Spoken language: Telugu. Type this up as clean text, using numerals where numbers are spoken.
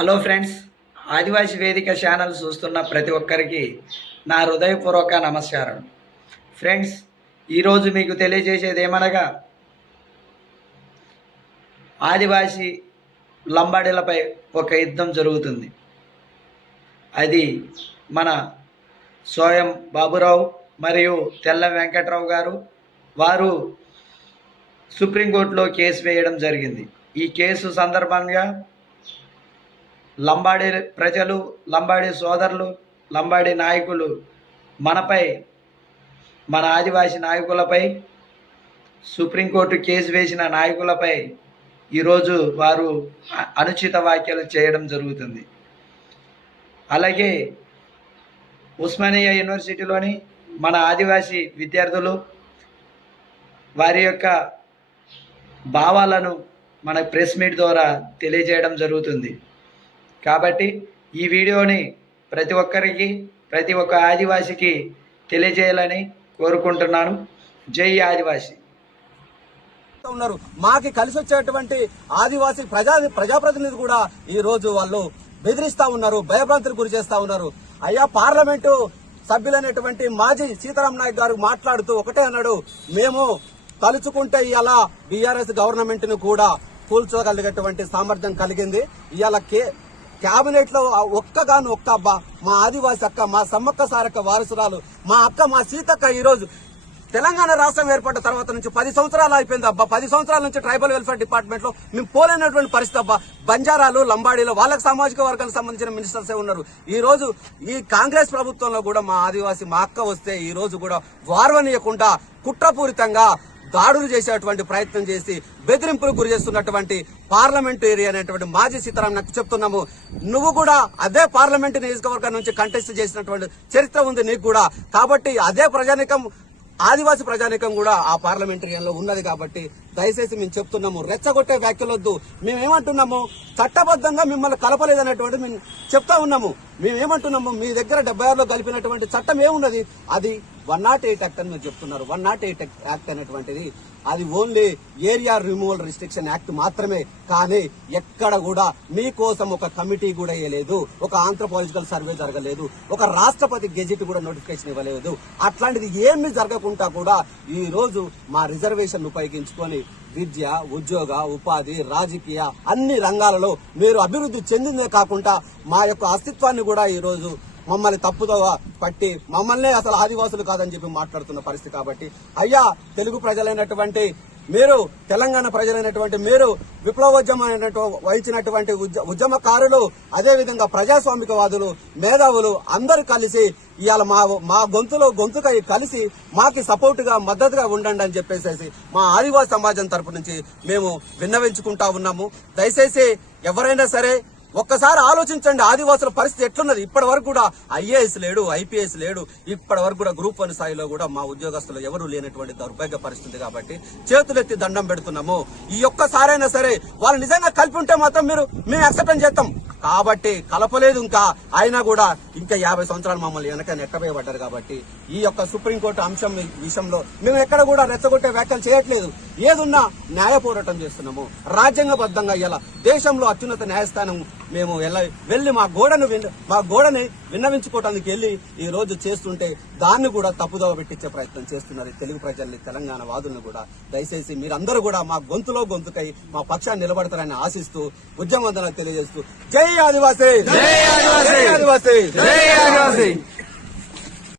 హలో ఫ్రెండ్స్, ఆదివాసీ వేదిక ఛానల్ చూస్తున్న ప్రతి ఒక్కరికి నా హృదయపూర్వక నమస్కారం. ఫ్రెండ్స్, ఈరోజు మీకు తెలియజేసేది ఏమనగా ఆదివాసీ లంబాడీలపై ఒక యుద్ధం జరుగుతుంది. అది మన సోయం బాబురావు మరియు తెల్ల వెంకట్రావు గారు వారు సుప్రీంకోర్టులో కేసు వేయడం జరిగింది. ఈ కేసు సందర్భంగా లంబాడీ ప్రజలు, లంబాడీ సోదరులు, లంబాడీ నాయకులు మన ఆదివాసీ నాయకులపై, సుప్రీంకోర్టు కేసు వేసిన నాయకులపై ఈరోజు వారు అనుచిత వ్యాఖ్యలు చేయడం జరుగుతుంది. అలాగే ఉస్మానియా యూనివర్సిటీలోని మన ఆదివాసీ విద్యార్థులు వారి యొక్క భావాలను మన ప్రెస్ మీట్ ద్వారా తెలియజేయడం జరుగుతుంది. కాబట్టి ఈ వీడియోని ప్రతి ఒక్క ఆదివాసికి తెలియజేయాలని కోరుకుంటున్నాను. జై ఆదివాసీ. ఉన్నారు మాకి కలిసి వచ్చేటువంటి ఆదివాసీ ప్రజాప్రతినిధి కూడా ఈ రోజు వాళ్ళు బెదిరిస్తా ఉన్నారు, భయభ్రాంతులకు గురి చేస్తా ఉన్నారు. అయ్యా, పార్లమెంటు సభ్యులైనటువంటి మాజీ సీతారాం నాయక్ గారు మాట్లాడుతూ ఒకటే అన్నాడు, మేము తలుచుకుంటే ఇవాళ బీఆర్ఎస్ గవర్నమెంట్ ను కూడా కూల్చోగలిగేటువంటి సామర్థ్యం కలిగింది. ఇవాళ కేబినెట్ లో ఒక్క అబ్బా మా ఆదివాసి అక్క, మా సమ్మక్క సారక్క వారసురాలు, మా అక్క, మా సీతక్క ఈ రోజు తెలంగాణ రాష్ట్రం ఏర్పడిన తర్వాత నుంచి 10 సంవత్సరాలు అయిపోయింది అబ్బా. 10 సంవత్సరాల నుంచి ట్రైబల్ వెల్ఫేర్ డిపార్ట్మెంట్ లో మేము పోలేనటువంటి పరిస్థితి అబ్బా. బంజారాలు, లంబాడీలు వాళ్ళకి సామాజిక వర్గాలకు సంబంధించిన మినిస్టర్సే ఉన్నారు. ఈ రోజు ఈ కాంగ్రెస్ ప్రభుత్వంలో కూడా మా ఆదివాసి మా అక్క వస్తే ఈ రోజు కూడా వార్వనీయకుండా కుట్రపూరితంగా దాడులు చేసేటువంటి ప్రయత్నం చేసి బెదిరింపులకు గురి చేస్తున్నటువంటి పార్లమెంటేరియన్ అనేటువంటి మాజీ సీతారాం నాకు చెప్తున్నాము, నువ్వు కూడా అదే పార్లమెంటు నియోజకవర్గం నుంచి కంటెస్ట్ చేసినటువంటి చరిత్ర ఉంది నీకు కూడా. కాబట్టి అదే ప్రజానికం, ఆదివాసీ ప్రజానికం కూడా ఆ పార్లమెంటేరియన్ లో ఉన్నది. కాబట్టి దయచేసి మేము చెప్తున్నాము, రెచ్చగొట్టే వ్యాఖ్యలొద్దు. మేమేమంటున్నాము, చట్టబద్ధంగా మిమ్మల్ని కలపలేదనేటువంటి మేము చెప్తా ఉన్నాము. మేమేమంటున్నాము, మీ దగ్గర 76లో కలిపినటువంటి చట్టం ఏమున్నది, అది 108 యాక్ట్ అని మీరు చెప్తున్నారు. 108 యాక్ట్ అనేటువంటిది అది only area removal restriction act మాత్రమే. కానీ ఎక్కడ కూడా మీకోసం ఒక కమిటీ కూడా వేయలేదు, ఒక ఆంథ్రోపాలజికల్ సర్వే జరగలేదు, ఒక రాష్ట్రపతి గెజిట్ కూడా నోటిఫికేషన్ ఇవ్వలేదు. అట్లాంటిది ఏమీ జరగకుండా కూడా ఈ రోజు మా రిజర్వేషన్ ఉపయోగించుకొని విద్య, ఉద్యోగ, ఉపాధి, రాజకీయ అన్ని రంగాలలో మీరు అభివృద్ధి చెందిందే కాకుండా మా యొక్క అస్తిత్వాన్ని కూడా ఈ రోజు మమ్మల్ని తప్పుదో పట్టి మమ్మల్నే అసలు ఆదివాసులు కాదని చెప్పి మాట్లాడుతున్న పరిస్థితి. కాబట్టి అయ్యా, తెలుగు ప్రజలైనటువంటి మీరు, తెలంగాణ ప్రజలైనటువంటి మీరు, విప్లవోద్యమం వహించినటువంటి ఉద్యమకారులు, అదేవిధంగా ప్రజాస్వామికవాదులు, మేధావులు అందరూ కలిసి ఇవాళ మా గొంతుకై కలిసి మాకి సపోర్ట్ గా, మద్దతుగా ఉండండి అని చెప్పేసి మా ఆదివాసీ సమాజం తరపు నుంచి మేము విన్నవించుకుంటా ఉన్నాము. దయచేసి ఎవరైనా సరే ఒక్కసారి ఆలోచించండి, ఆదివాసుల పరిస్థితి ఎట్లున్నది. ఇప్పటి వరకు కూడా ఐఏఎస్ లేడు, ఐపీఎస్ లేడు, ఇప్పటి వరకు కూడా గ్రూప్ 1 స్థాయిలో కూడా మా ఉద్యోగస్తులు ఎవరూ లేనటువంటి దౌర్భాగ్య పరిస్థితి. కాబట్టి చేతులెత్తి దండం పెడుతున్నాము. ఈ ఒక్కసారైనా సరే వాళ్ళు నిజంగా కలిపి ఉంటే మాత్రం మేము యాక్సెప్ట్ చేస్తాం. కాబట్టి కలపలేదు ఇంకా, అయినా కూడా ఇంకా 50 సంవత్సరాలు మమ్మల్ని వెనక నెట్టబోయబడ్డారు. కాబట్టి ఈ యొక్క సుప్రీంకోర్టు అంశం విషయంలో మేము ఎక్కడ కూడా రెచ్చగొట్టే వ్యాఖ్యలు చేయట్లేదు. ఏదున్నా న్యాయ పోరాటం చేస్తున్నాము. రాజ్యాంగబద్ధంగా ఇలా దేశంలో అత్యున్నత న్యాయస్థానం మేము వెళ్లి మా గోడని విన్నవించుకోవడానికి వెళ్లి ఈ రోజు చేస్తుంటే దాన్ని కూడా తప్పుదోవ పెట్టించే ప్రయత్నం చేస్తున్నారు తెలుగు ప్రజల్ని, తెలంగాణ వాదులను కూడా. దయచేసి మీరందరూ కూడా మా గొంతుకై మా పక్షాన్ని నిలబడతారని ఆశిస్తూ ఉద్యమవందనాలు తెలియజేస్తూ జై ఆదివాసీ, జై ఆదివాసీ, జై ఆదివాసీ, జై ఆదివాసీ.